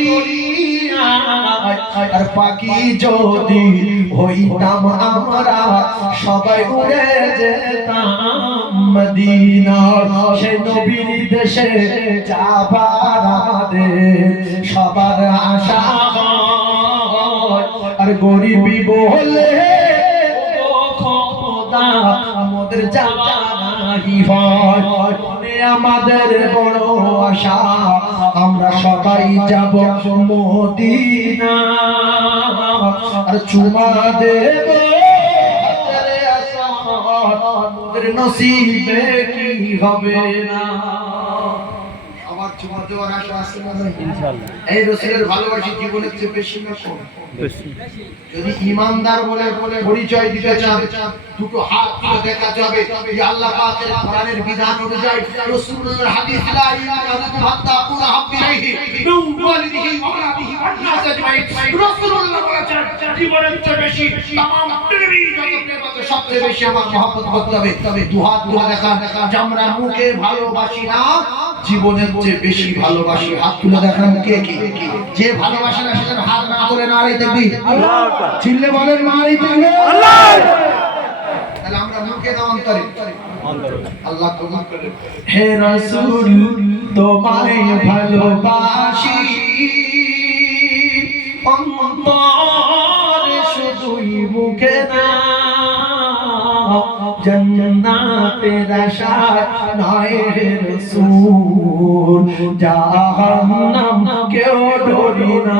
করি আর পাখি যদি হইতাম আমরা সবাই উড়ে যেতাম মদিনা সেই নবীর দেশে যাবার আমাদের সবার আশা আর গরিবি বলে খোদা আমাদের যাওয়া নাহি হয় আমাদের বড় আশা আমরা সবাই যাব মদিনা আর চুমা দেব হাজারে আসর আমাদের নসিবে কি হবে না আবার চুমা দেওয়ার আশা আছে না ইনশাআল্লাহ এই রাসূলের ভালোবাসা জীবনের চেয়ে বেশি না কম বেশি যদি ঈমানদার বলে পরিচয় দিতে চান দুটো হাত তুলে দেখা যাবে যে আল্লাহ পাকের কোরআনের বিধান অনুযায়ী রাসূলুল্লাহর হাদিস লা ইলাহা ইল্লাল্লাহ হাত্তা কুনা হাব্বিহি মিন ওয়ালিদিহি ওয়া ওয়ালাদিহি ওয়ান নাস আজমাইন রাসূলুল্লাহ বলেছেন জীবনের চেয়ে বেশি तमाम পৃথিবী জগতের মধ্যে সবচেয়ে বেশি আমার মহব্বত করতে হবে তবে দুহাত তুলে দেখা যে আমরা মুখে ভালোবাসি না জীবনের চেয়ে বেশি ভালোবাসি হাত তুলে দেখান কে কে যে ভালোবাসে না সেটা হাত না তুলে না রে দেখবি আল্লাহু আকবার চিল্লে বলেন মারি তুলে আল্লাহ তাহলে আমরা মুখে না অন্তরে আল্লাহ কবুল করে হে রাসূল তোমায় ভালোবাসি অন্তরে শুধুই মুখে না জান্নাতের আশায় নয় হে রাসূল জাহান্নাম কেউ ডরি না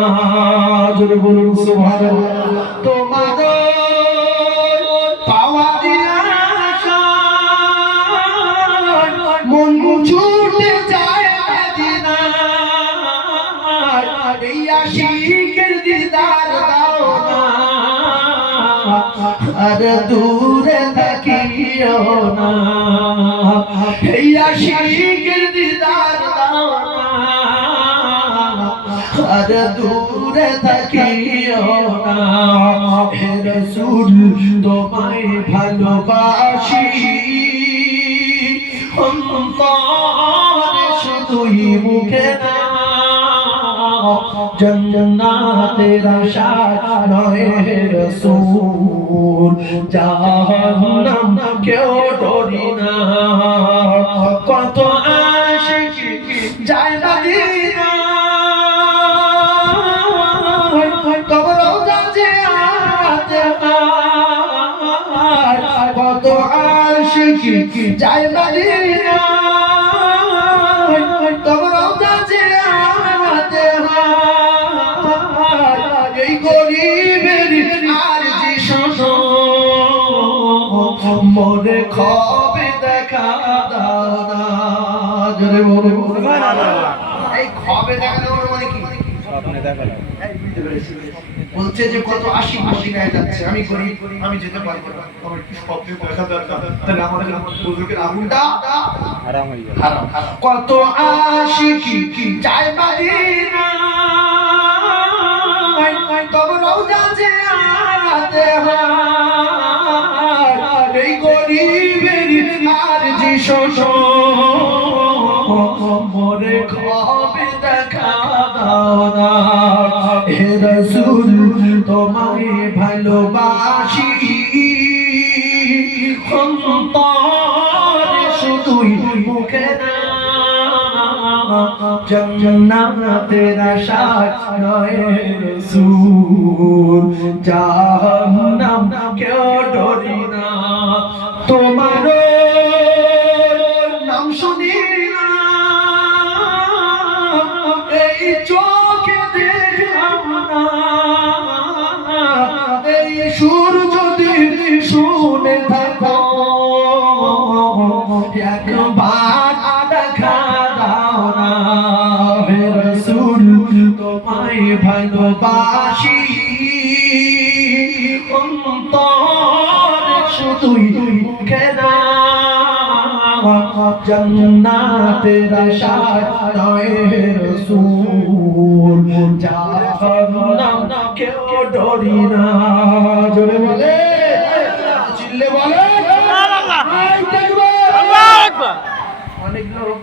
জোরে বলুন সুবহানাল্লাহ তোমার পাওয়ার আশায় মন ছুটে যায় মদিনা এই আশিকের দিদার দাও না আর দূরে থাকিও না এই আশিকের দিদার দাও না আর দূরে থাকিও না হে রাসূল তোমায় ভালোবাসি অন্তরে শুধুই মুখে না জান্নাতের আশায় নয় হে রাসূল জাহান্নাম কেউ ডরি না কত আশিক যায় মদিনা কবর রওজা কত আশিক যায় মদিনা কবর রওজা এই গরিবের আরজি শোনো মনে খবে দেখা দাও না জোরে বলো সুবহানাল্লাহ এই খবে দেখা দাও মানে কি স্বপ্নে দেখা দাও বলছে যে কত আশিক মদিনায় যাচ্ছে আমি গরিব আমি যেতে পারবো না আমার কি স্বপ্নে দেখা দরকার তাহলে আমাদের বুজুর্গের আগুনটা হারাম হয়ে যাবে হারাম কত আশিক যায় মদিনা তবে রওজা জিয়ারতে হয় এই গরিবের আরজি শোনো মরে খবে দেখা দাও না হে রাসূল তোমায় ভালোবাসি অন্তরে শুধুই মুখে না জান্নাতের আশায় নয় হে রাসূল জাহান্নাম কেউ ডরি না তোমার নাম শুনিলাম এই চোখে দেখলাম না এই সুর যদি শুনে থাকো একবার দেখা দাও না হে রাসূল তোমায় ভালোবাসি অন্তরে শুধুই মুখে না জান্নাতের আশায় নয় হে রাসূল জাহান্নাম কেউ ডরি না জোরে বলে চিল্লে বলে